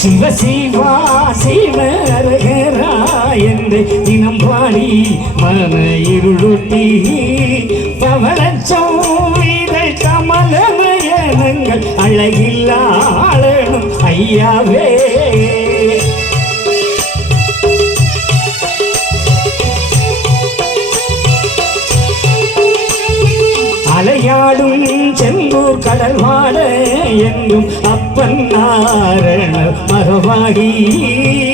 சிவ சிவா சிவரகரா என்று தினம் பாடி மன இருளுட்டி பவளச்சம் வீரல் கமலமயனங்கள் அழகில்லாளனும் ஐயாவே. அலையாடும் செந்தூர் கடல் வாழ என்றும் அப்பன்னா મરવાડી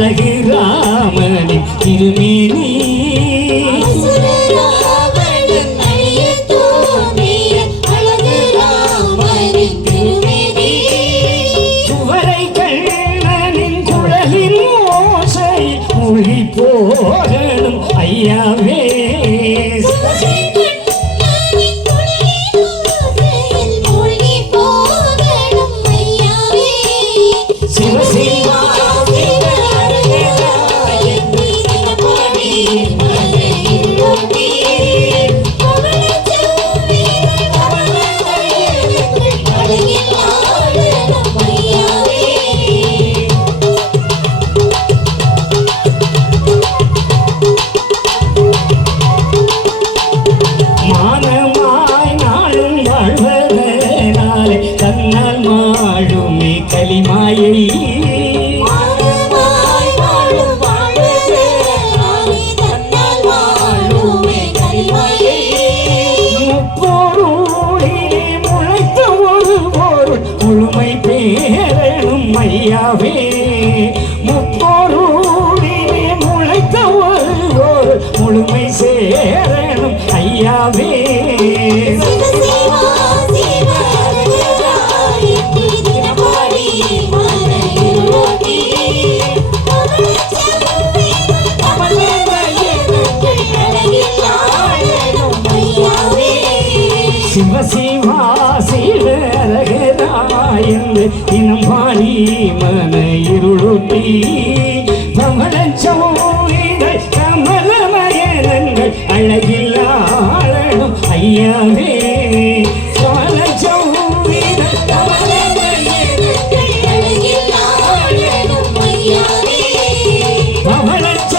அழகு ராமனே திருமேனி பேரணும் ஐயாவே வந்து இனம் பாடி மன இருளுட்டி. தமிழச்சோங்கள் கமலமயனங்கள் அழகில் ஆளணும் ஐயாவே. கமலச்சோ